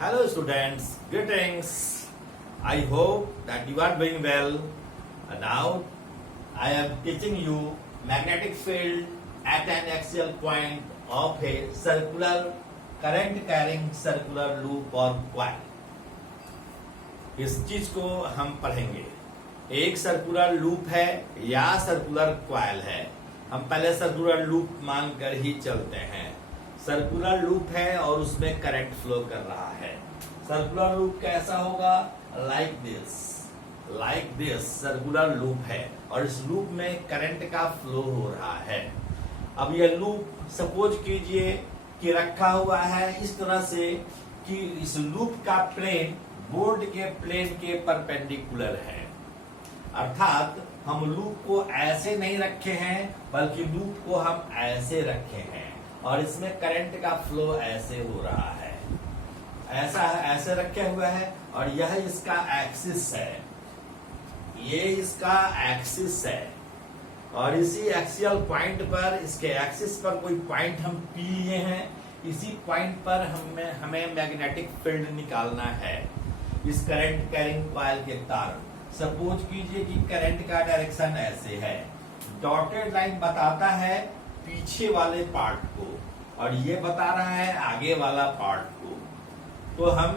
Hello students, greetings. I hope that you are doing well. And now I am teaching you magnetic field at an axial point of a circular current carrying circular loop or coil. इस चीज को हम पढ़ेंगे। एक circular loop है या circular coil है। हम पहले सर्कुलर लूप मानकर ही चलते हैं। सर्कुलर लूप है और उसमें करंट फ्लो कर रहा है। सर्कुलर लूप कैसा होगा? लाइक दिस सर्कुलर लूप है और इस लूप में करंट का फ्लो हो रहा है। अब यह लूप सपोज कीजिए कि रखा हुआ है इस तरह से कि इस लूप का प्लेन बोर्ड के प्लेन के परपेंडिकुलर है। अर्थात हम लूप को ऐसे नहीं रखे हैं बल्कि लूप को हम ऐसे रखे हैं और इसमें करंट का फ्लो ऐसे हो रहा है। ऐसे रखे हुए है और यह इसका एक्सिस है, ये इसका एक्सिस है और इसी एक्सियल पॉइंट पर, इसके एक्सिस पर कोई पॉइंट हम पी लिए हैं। इसी पॉइंट पर हमें मैग्नेटिक फील्ड निकालना है इस करंट कैरिंग कॉइल के कारण। सपोज कीजिए कि करंट का डायरेक्शन ऐसे है। डॉटेड लाइन बताता है पीछे वाले पार्ट को और ये बता रहा है आगे वाला पार्ट को। तो हम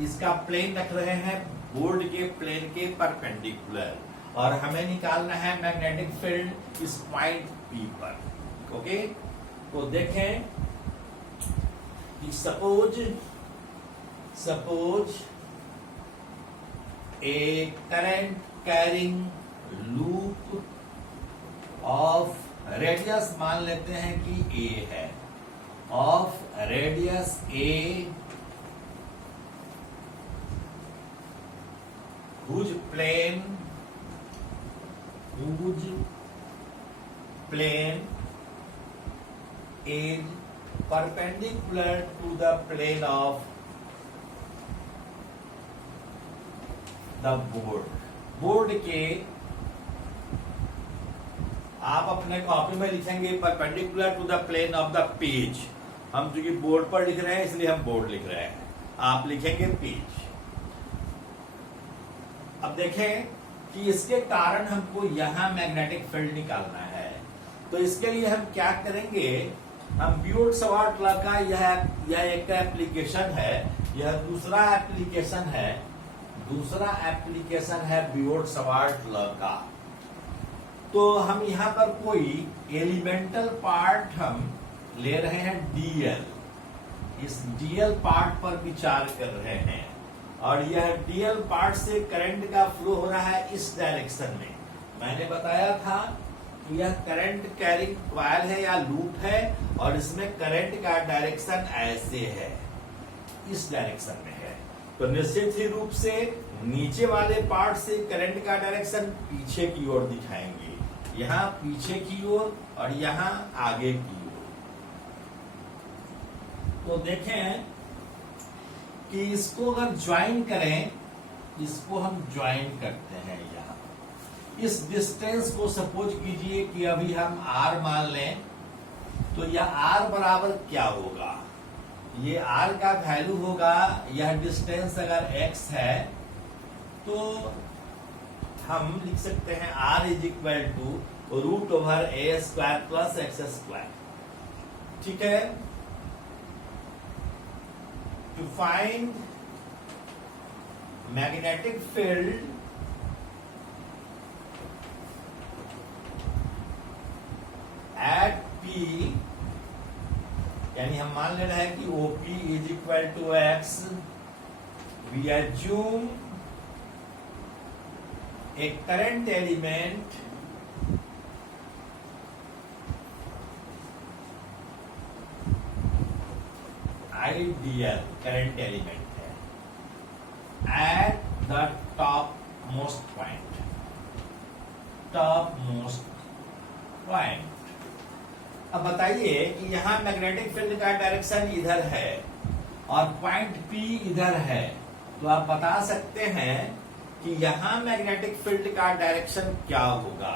इसका प्लेन रख रहे हैं बोर्ड के प्लेन के परपेंडिकुलर और हमें निकालना है मैग्नेटिक फील्ड इस पॉइंट पी पर। ओके, तो देखें कि suppose a current carrying loop of radius मान लेते हैं कि a है, of radius a whose plane is perpendicular to the plane of the board के, आप अपने कॉपी में लिखेंगे perpendicular to the plane of the page. हम चूंकि बोर्ड पर लिख रहे हैं इसलिए हम बोर्ड लिख रहे हैं, आप लिखेंगे पेज। अब देखें कि इसके कारण हमको यहां मैग्नेटिक फील्ड निकालना है। तो इसके लिए हम क्या करेंगे, हम बियोट-सवार्ट लॉ का यह एक एप्लीकेशन है, यह दूसरा एप्लीकेशन है बियोट-सवार्ट लॉ का। तो हम यहाँ पर कोई एलिमेंटल पार्ट हम ले रहे हैं डीएल, इस डीएल पार्ट पर विचार कर रहे हैं और यह डीएल पार्ट से करंट का फ्लो हो रहा है इस डायरेक्शन में। मैंने बताया था कि यह करंट कैरिंग कॉइल है या लूप है और इसमें करंट का डायरेक्शन ऐसे है, इस डायरेक्शन में है। तो निश्चित ही रूप से नीचे वाले पार्ट से करंट का डायरेक्शन पीछे की ओर दिखाएंगे, यहाँ पीछे की ओर और यहाँ आगे की ओर। तो देखें कि इसको अगर ज्वाइन करें, इसको हम ज्वाइन करते हैं यहाँ इस डिस्टेंस को। सपोज कीजिए कि अभी हम r मान लें, तो यह r बराबर क्या होगा, ये r का वैल्यू होगा, यह डिस्टेंस अगर x है तो हम लिख सकते हैं r is equal to root over a square plus x square. ठीक है, to find magnetic field at p, यानी हम मान ले रहे हैं कि OP is equal to x, we assume a current element ideal current element है at the topmost point। अब बताइए कि यहाँ मैग्नेटिक फील्ड का डायरेक्शन इधर है और पॉइंट P इधर है, तो आप बता सकते हैं कि यहाँ मैग्नेटिक फील्ड का डायरेक्शन क्या होगा।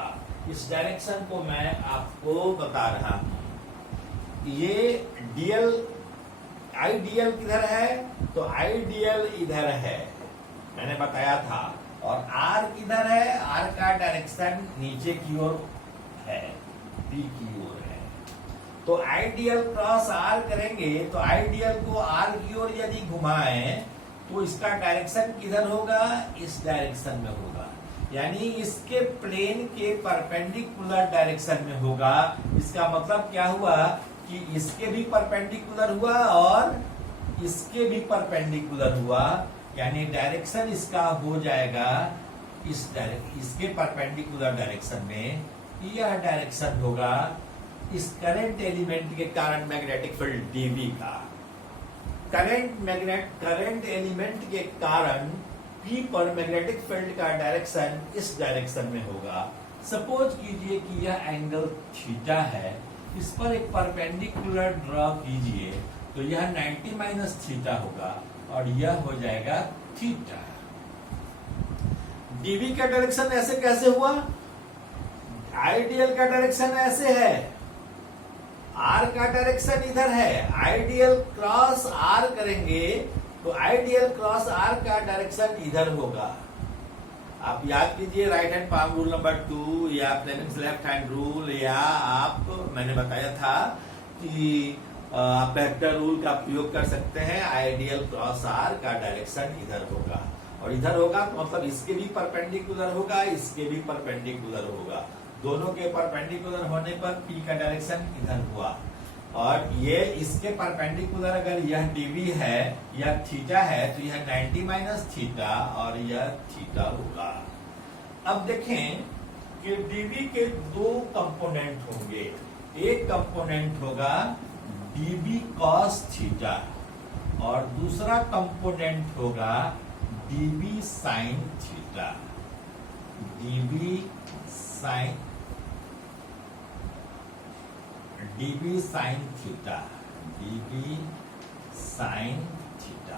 इस डायरेक्शन को मैं आपको बता रहा हूं। ये डीएल आईडीएल किधर है, तो आईडीएल इधर है, मैंने बताया था। और आर किधर है, आर का डायरेक्शन नीचे की ओर है, पी की ओर है। तो आईडीएल क्रॉस आर करेंगे तो आईडीएल को आर की ओर यदि घुमाएं तो इसका डायरेक्शन किधर होगा, इस डायरेक्शन में होगा, यानी इसके प्लेन के परपेंडिकुलर डायरेक्शन में होगा। इसका मतलब क्या हुआ कि इसके भी परपेंडिकुलर हुआ और इसके भी परपेंडिकुलर हुआ, यानी डायरेक्शन इसका हो जाएगा इसके परपेंडिकुलर डायरेक्शन में। यह डायरेक्शन होगा इस करंट एलिमेंट के कारण मैग्नेटिक फील्ड डीवी का। करंट एलिमेंट के कारण पी पर मैग्नेटिक फील्ड का डायरेक्शन इस डायरेक्शन में होगा। सपोज कीजिए कि यह एंगल थीटा है, इस पर एक परपेंडिकुलर ड्रॉ कीजिए तो यह 90 माइनस थीटा होगा और यह हो जाएगा थीटा। डीवी का डायरेक्शन ऐसे कैसे हुआ, आईडीएल का डायरेक्शन ऐसे है, आर का डायरेक्शन इधर है, आईडीएल क्रॉस आर करेंगे तो आईडीएल क्रॉस आर का डायरेक्शन इधर होगा। आप याद कीजिए right hand palm rule number 2 या फ्लेमिंग्स लेफ्ट हैंड रूल, या आप मैंने बताया था कि आप वेक्टर रूल का प्रयोग कर सकते हैं। आईडीएल क्रॉस आर का डायरेक्शन इधर होगा और इधर होगा तो मतलब इसके भी परपेंडिकुलर होगा, इसके भी परपेंडिकुलर होगा। दोनों के परपेंडिकुलर होने पर पी का डायरेक्शन इधर हुआ और ये इसके परपेंडिकुलर अगर यह डीवी है, यह थीटा है, तो यह 90 माइनस थीटा और यह थीटा होगा। अब देखें कि डीवी के दो कंपोनेंट होंगे, एक कंपोनेंट होगा डीवी कॉस थीटा और दूसरा कंपोनेंट होगा dv sine theta. Dv sine theta, dv sine theta.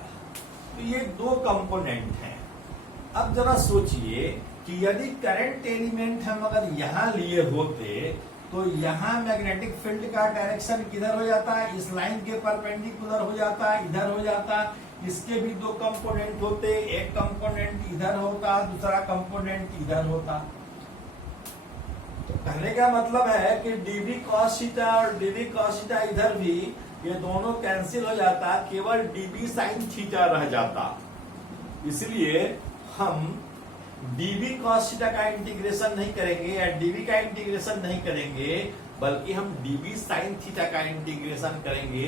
तो ये दो कंपोनेंट हैं। अब जरा सोचिए कि यदि करंट एलिमेंट हम अगर यहां लिए होते तो यहां मैग्नेटिक फील्ड का डायरेक्शन किधर हो जाता, इस लाइन के परपेंडिकुलर हो जाता, इधर हो जाता। इसके भी दो कंपोनेंट होते, एक कंपोनेंट इधर होता, दूसरा कंपोनेंट इधर होता। तो कहने का मतलब है कि डीवी कॉस थीटा और डीवी कॉस थीटा इधर भी ये दोनों कैंसिल हो जाता, केवल डीवी साइन थीटा रह जाता। इसलिए हम डीवी कॉस थीटा का इंटीग्रेशन नहीं करेंगे या डीवी का इंटीग्रेशन नहीं करेंगे, बल्कि हम डीवी साइन थीटा का इंटीग्रेशन करेंगे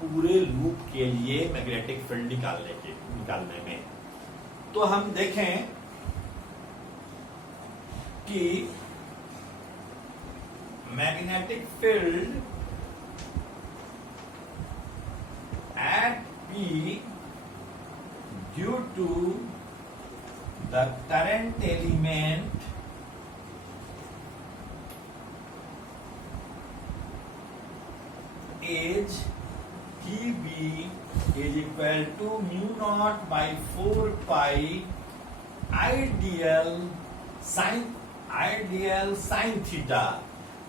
पूरे लूप के लिए मैग्नेटिक फील्ड निकालने में। तो हम देखें कि magnetic field at P due to the current element is dB is equal to mu naught by 4 pi ideal sin theta।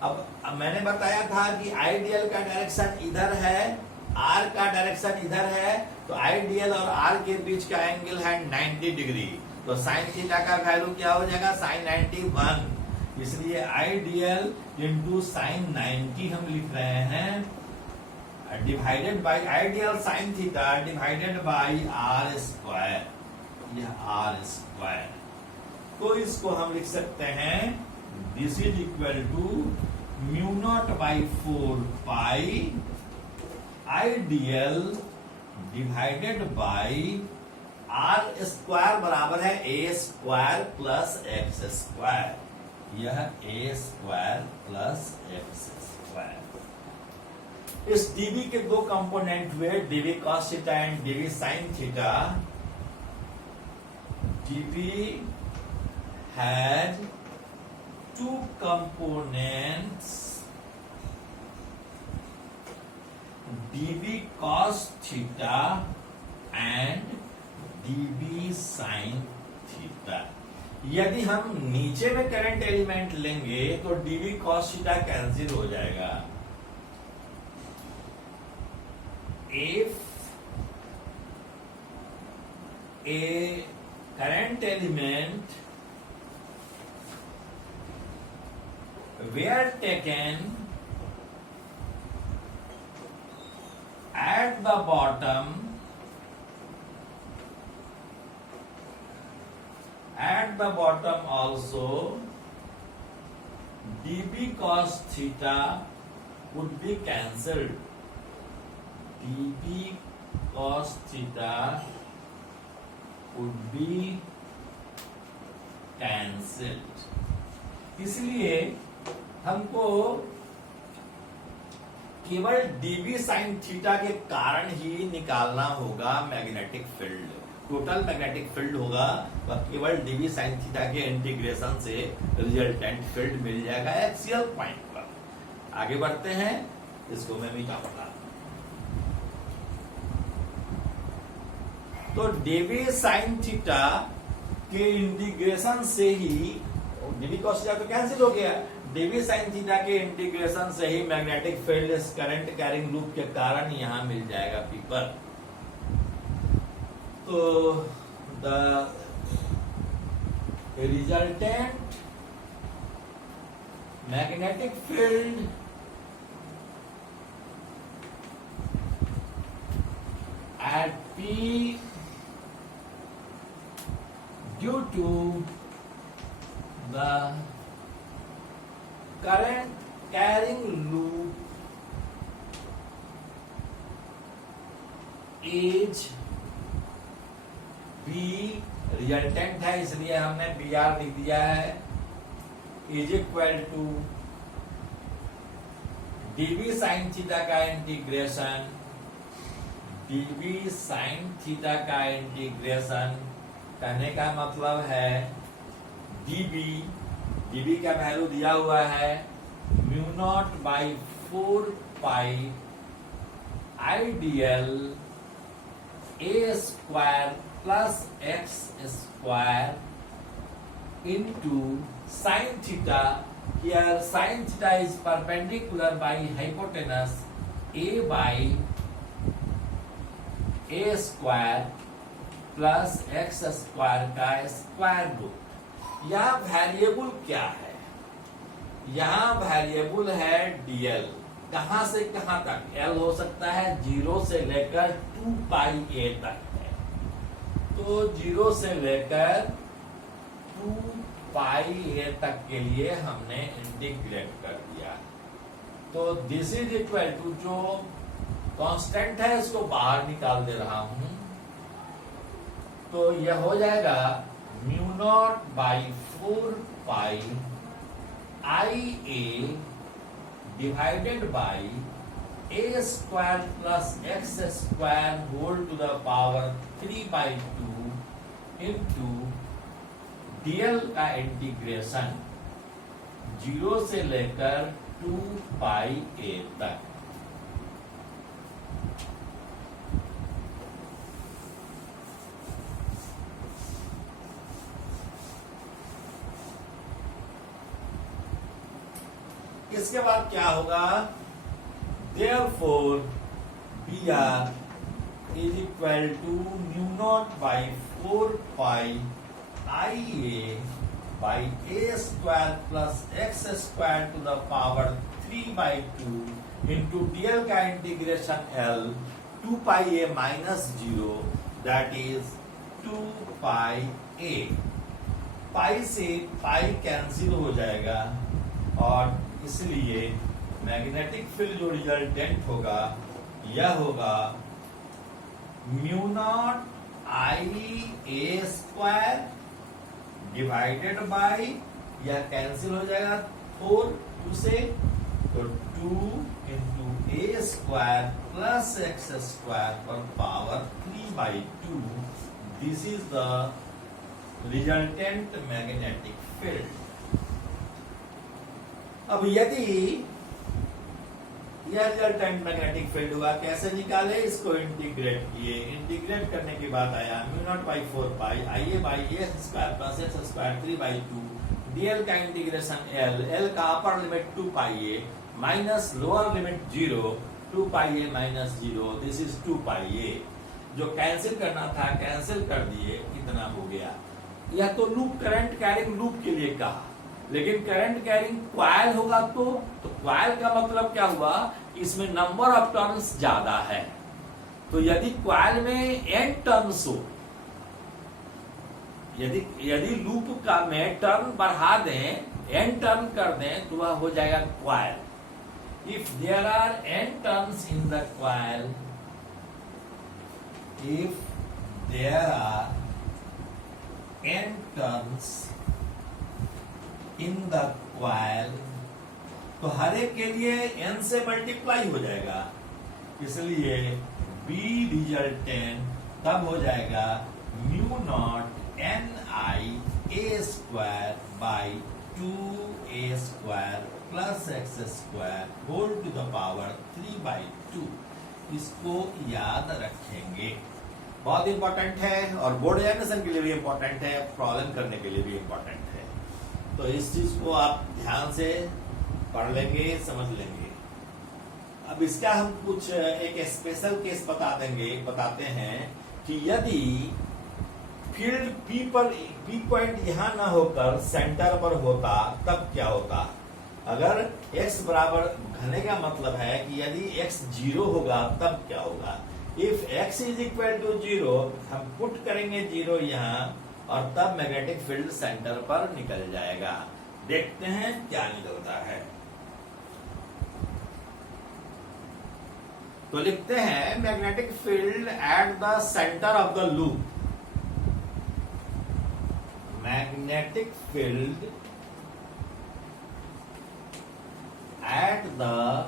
अब मैंने बताया था कि आईडीएल का डायरेक्शन इधर है, आर का डायरेक्शन इधर है, तो आईडीएल और आर के बीच का एंगल है 90 डिग्री। तो साइन थीटा का वैल्यू क्या हो जाएगा, साइन 91। इसलिए आईडीएल इंटू साइन 90 हम लिख रहे हैं divided by idl sine theta divided by r square, यह आर स्क्वायर। तो इसको हम लिख सकते हैं this is equal to mu naught by 4 pi idl divided by r square बराबर है a square plus x square, यह a square plus x square. इस डीवी के दो कंपोनेंट हुए, dv cos theta and dv sine theta. Dv has two components, dv cos theta and dv sin theta। यदि हम नीचे में करंट एलिमेंट लेंगे तो dv cos theta कैंसिल हो जाएगा। If a current element were taken at the bottom also, dB cos theta would be cancelled. dB cos theta would be cancelled. इसलिए हमको केवल dB sin थीटा के कारण ही निकालना होगा magnetic field. Total magnetic field होगा वह केवल dB sin थीटा के इंटीग्रेशन से रिजल्टेंट फील्ड मिल जाएगा एक्सियल पॉइंट पर। आगे बढ़ते हैं, इसको मैं भी बताऊंगा। तो dB sin थीटा के इंटीग्रेशन से ही dB cos थीटा तो कैंसिल हो गया, dB sin थीटा के इंटीग्रेशन से ही मैग्नेटिक फील्ड इस करंट कैरिंग लूप के कारण यहां मिल जाएगा P पर। तो the resultant magnetic field at P due to the current carrying loop is B resultant है, इसलिए हमने BR लिख दिया है, is equal to dB sin theta का इंटीग्रेशन, dB sin थीटा का इंटीग्रेशन कहने का मतलब है dB का वैल्यू दिया हुआ है mu naught by 4 pi ideal a square plus x square into sin theta. Here sin theta is perpendicular by hypotenuse a by a square plus x square का स्क्वायर रूट। यह variable क्या है? यहाँ variable है dl। कहां से कहां तक? l हो सकता है 0 से लेकर 2 पाई a तक है, तो 0 से लेकर 2 पाई a तक के लिए हमने इंटीग्रेट कर दिया। तो दिस इज इक्वल टू, जो कांस्टेंट है इसको बाहर निकाल दे रहा हूं, तो यह हो जाएगा mu naught by 4 pi I a divided by a square plus x square whole to the power 3/2 into dl का इंटीग्रेशन 0 से लेकर 2 पाई a तक। इसके बाद क्या होगा? Therefore, BR is equal to mu naught by 4 pi IA by a square plus x square to the power 3/2 into dl का integration L 2 pi a minus 0 that is 2 pi a। Pi से pi cancel हो जाएगा और इसलिए magnetic field जो resultant होगा यह होगा mu not I A square divided by, यह कैंसिल हो जाएगा 4 2 से, तो 2 इंटू ए स्क्वायर प्लस एक्स स्क्वायर पर power 3/2। This is the resultant magnetic field. अब यदि यह रिजल्टेंट मैग्नेटिक फील्ड हुआ, कैसे निकाले? इसको इंटीग्रेट किए, इंटीग्रेट करने के बाद आया mu naught by 4 pi I A by A square plus x square 3/2 dl का इंटीग्रेशन L का upper limit 2 pi A minus lower limit 0 2 pi A minus 0, this is 2 पाई ए। जो कैंसिल करना था कैंसिल कर दिए, कितना हो गया। यह तो लूप करंट कैरिंग लूप के लिए कहा, लेकिन करंट कैरिंग क्वाइल होगा तो क्वाइल का मतलब क्या हुआ, इसमें नंबर ऑफ टर्न्स ज्यादा है। तो यदि क्वाइल में n टर्न्स हो, यदि लूप का में टर्न बढ़ा दें, n टर्न कर दें, तो वह हो जाएगा coil. If there are n turns in the coil, if there are n turns in the coil, तो हर एक के लिए n से मल्टीप्लाई हो जाएगा, इसलिए B रिजल्टेंट तब हो जाएगा mu naught NI a square by 2a square plus x square whole to the power 3/2। इसको याद रखेंगे, बहुत इंपॉर्टेंट है और बोर्ड एग्जामिनेशन के लिए भी इंपॉर्टेंट है, प्रॉब्लम करने के लिए भी इंपॉर्टेंट है। तो इस चीज को आप ध्यान से पढ़ लेंगे, समझ लेंगे। अब इसका हम कुछ एक स्पेशल केस बताते हैं कि यदि फील्ड P पॉइंट यहां ना होकर सेंटर पर होता तब क्या होता। अगर x बराबर घने का मतलब है कि यदि x 0 होगा तब क्या होगा। If x is equal to 0, हम पुट करेंगे 0 यहाँ और तब मैग्नेटिक फील्ड सेंटर पर निकल जाएगा। देखते हैं क्या निकलता है। तो लिखते हैं magnetic field at the centre of the loop. Magnetic field at the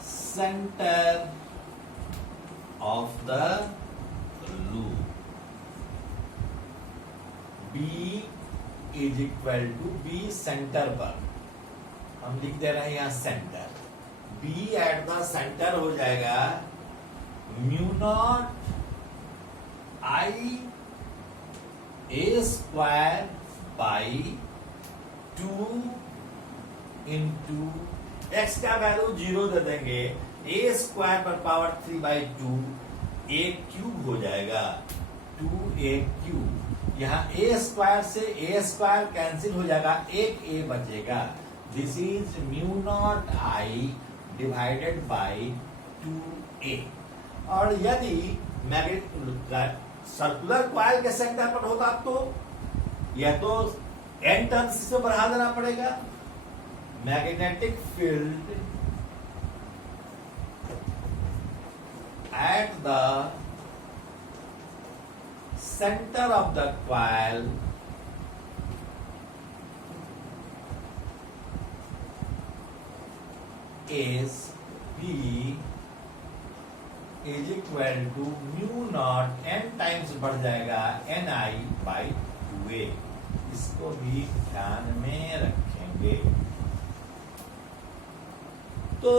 center of the loop, B is equal to B centre पर, हम लिख दे रहे हैं यहाँ centre, B at the center हो जाएगा mu not I a square by 2 into x का value 0 दे देंगे, ए स्क्वायर पर पावर 3/2 a क्यूब हो जाएगा, 2a क्यूब। यहाँ a स्क्वायर से a स्क्वायर कैंसिल हो जाएगा, एक a बचेगा। This is mu naught I divided by 2a। और यदि सर्कुलर कॉइल के सेंटर पर होता तो यह तो n टर्न्स से बढ़ा देना पड़ेगा। Magnetic field at the center of the coil is B is equal to mu not n times बढ़ जाएगा NI by 2a। इसको भी ध्यान में रखेंगे। तो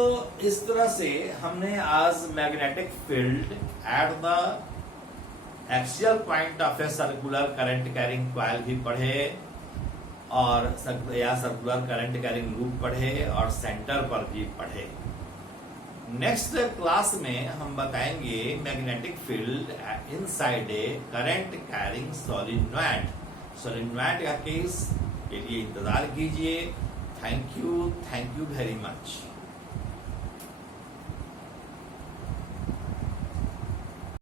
इस तरह से हमने आज magnetic field at the axial point of a circular current carrying coil भी पढ़े और सर्कुलर करंट कैरिंग लूप पढ़े और सेंटर पर भी पढ़े। नेक्स्ट क्लास में हम बताएंगे magnetic field inside a current carrying solenoid का केस के लिए इंतजार कीजिए। Thank you very much.